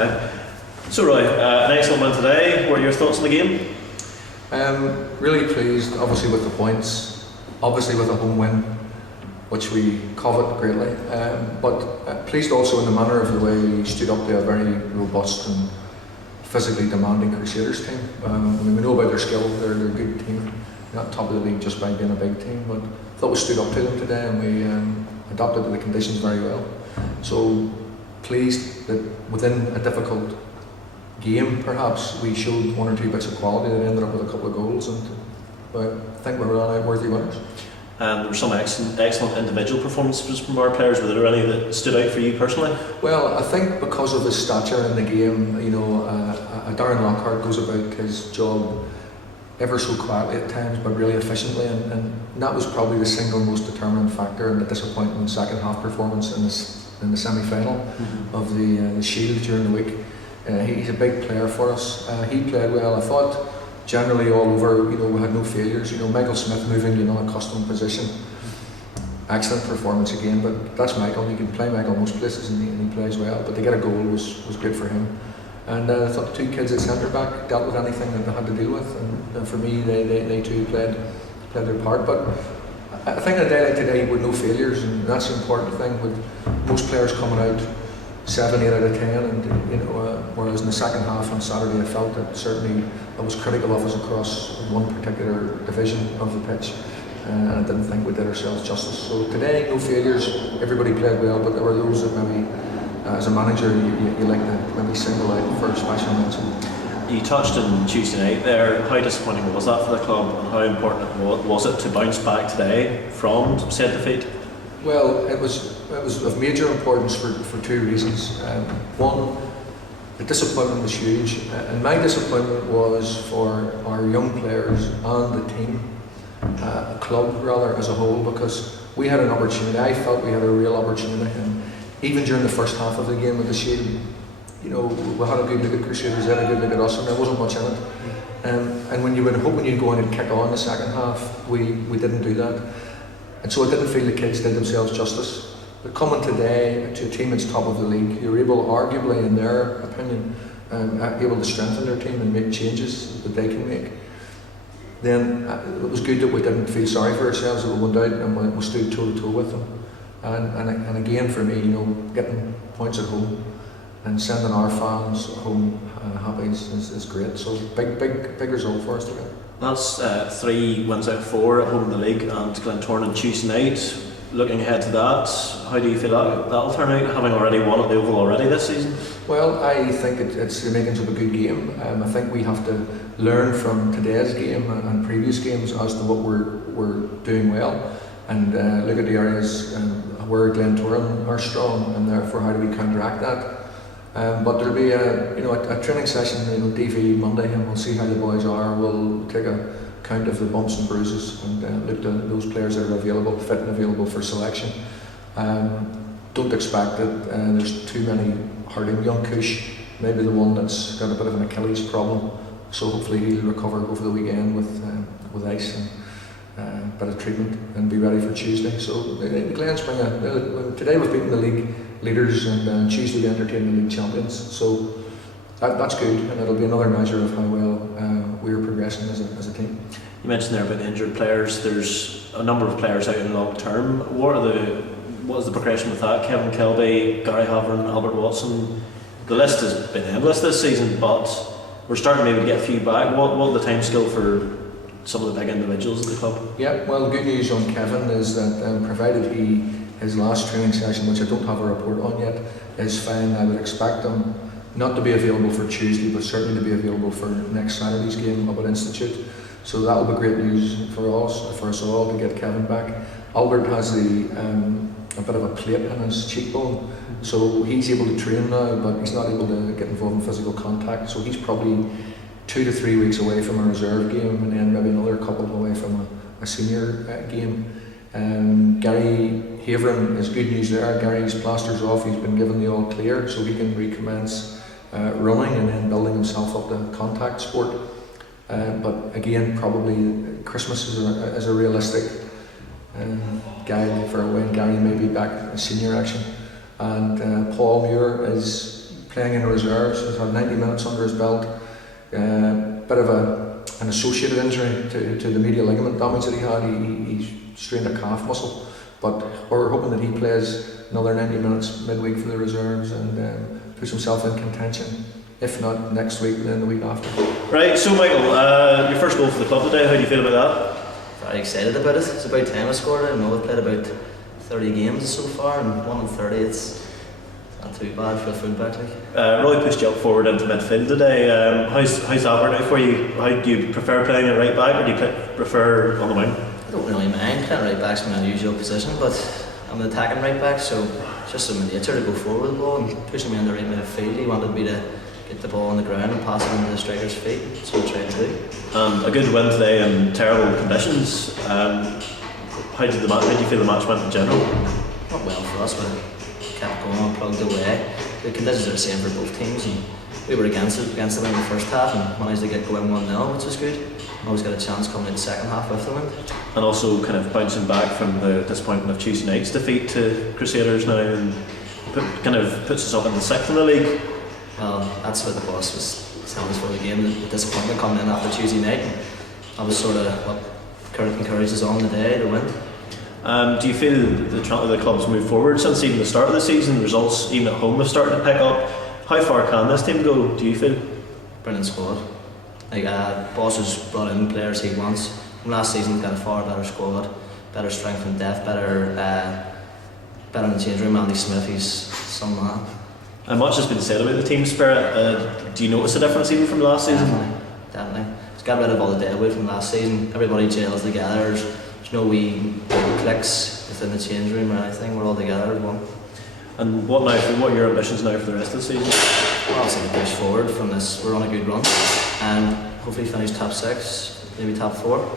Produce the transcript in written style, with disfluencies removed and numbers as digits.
So Roy, an excellent win today. What are your thoughts on the game? Really pleased, obviously with the points, obviously with a home win, which we covet greatly. But pleased also in the manner of the way we stood up to a very robust and physically demanding Crusaders team. We know about their skill; they're a good team, not top of the league just by being a big team. But I thought we stood up to them today, and we adapted to the conditions very well. So pleased that within a difficult game, perhaps we showed one or two bits of quality that ended up with a couple of goals, and I think we were on out worthy winners. And there were some excellent individual performances from our players. Were there any that stood out for you personally? Well, I think because of his stature in the game, Darren Lockhart goes about his job ever so quietly at times, but really efficiently, and that was probably the single most determining factor in the disappointing second half performance in the semi-final of the Shield during the week. He's a big player for us. He played well. I thought generally all over, we had no failures. Michael Smith moving in an unaccustomed position. Excellent performance again, but that's Michael. You can play Michael most places and he plays well, but to get a goal was good for him. And I thought the two kids at centre back dealt with anything that they had to deal with, and for me they too played their part. But I think on a day like today with no failures, and that's the important thing, with most players coming out 7, 8 out of 10, and whereas in the second half on Saturday I felt that certainly I was critical of us across one particular division of the pitch, and I didn't think we did ourselves justice. So today, no failures, everybody played well, but there were those that maybe as a manager you like to maybe single out for special mention. You touched on Tuesday night there. How disappointing was that for the club, and how important was it to bounce back today from said defeat? Well, it was of major importance for two reasons. One, the disappointment was huge, and my disappointment was for our young players and the team, club rather, as a whole, because we had an opportunity. I felt we had a real opportunity, and even during the first half of the game with the Shield, we had a good look at Crusaders, they had a good look at us, and there wasn't much in it. And when you were hoping you'd go in and kick on the second half, we didn't do that. And so I didn't feel the kids did themselves justice. But coming today to a team that's top of the league, you're able, arguably in their opinion, able to strengthen their team and make changes that they can make. Then it was good that we didn't feel sorry for ourselves, that we went out and we stood toe to toe with them. And again for me, getting points at home and sending our fans home happy is great. So big result for us today. That's 3 wins out of 4 at home in the league, and Glentoran on Tuesday night. Looking ahead to that, how do you feel that'll turn out, having already won at the Oval already this season? Well, I think it's the makings of a good game. I think we have to learn from today's game and previous games as to what we're doing well, and look at the areas where Glentoran are strong, and therefore how do we counteract that. But there'll be a training session, DV Monday, and we'll see how the boys are. We'll take a count of the bumps and bruises and look at those players that are available, fit and available for selection. Don't expect that there's too many hurting. Young Kush, maybe the one that's got a bit of an Achilles problem, so hopefully he'll recover over the weekend with ice and a bit of treatment and be ready for Tuesday. So Glens today we've beaten the league leaders, and Tuesday we entertain the league champions. So that's good, and it'll be another measure of how well we're progressing as a team. You mentioned there about injured players. There's a number of players out in the long term. What is the progression with that? Kevin Kelby, Gary Havern, Albert Watson. The list has been endless this season, but we're starting maybe to get a few back. What the timescale for some of the big individuals at the club? Yeah, well, the good news on Kevin is that provided his last training session, which I don't have a report on yet, is fine, I would expect him not to be available for Tuesday, but certainly to be available for next Saturday's game up at Institute. So that will be great news for us all to get Kevin back. Albert has a bit of a plate in his cheekbone, so he's able to train now, but he's not able to get involved in physical contact. So he's probably 2 to 3 weeks away from a reserve game, and then maybe another couple away from a senior game. Gary Havern is good news there. Gary's plasters off, he's been given the all clear, so he can recommence running and then building himself up to contact sport. But again, probably Christmas is a realistic guide for when Gary may be back in senior action. And Paul Muir is playing in the reserves. He's had 90 minutes under his belt. Bit of an associated injury to the medial ligament damage that he had. He strained a calf muscle, but we're hoping that he plays another 90 minutes midweek for the reserves and puts himself in contention. If not next week, then the week after. Right, so Michael, your first goal for the club today, how do you feel about that? Very excited about it. It's about time I scored it. I know I've played about 30 games so far, and 1 in 30, it's not too bad for a fullback. Roy pushed you up forward into midfield today. How's that worked out for you? How do you prefer playing at right back, or do you prefer on the wing? I don't really mind playing right back's my unusual position, but I'm an attacking right back, so it's just in my nature to go forward with the ball, and pushing me in the right midfield. He wanted me to get the ball on the ground and pass it into the striker's feet, so I tried to do. A good win today in terrible conditions. How did you feel the match went in general? Not well for us, but kept going, plugged away. The conditions are the same for both teams, and we were against them in the first half and managed to get going 1-0, which was good. Always got a chance coming in the second half with the win. And also kind of bouncing back from the disappointment of Tuesday night's defeat to Crusaders now, and kind of puts us up in the 6th in the league. Well, that's what the boss was telling us for the game, the disappointment coming in after Tuesday night. And that was sort of what encouraged us on the day to win. Do you feel the club's moved forward since even the start of the season? Results even at home have started to pick up. How far can this team go, do you feel? Brilliant squad. Boss has brought in players he wants. From last season, we've got a far better squad, better strength and depth, better in the change room. Andy Smith, he's some man. And much has been said about the team spirit. Do you notice a difference even from last season? Definitely. It's got rid of all the deadwood from last season. Everybody gels together. There's no wee clicks within the change room or anything. We're all together as one. And what are your ambitions now for the rest of the season? Well, obviously to push forward from this. We're on a good run and hopefully finish top 6, maybe top 4.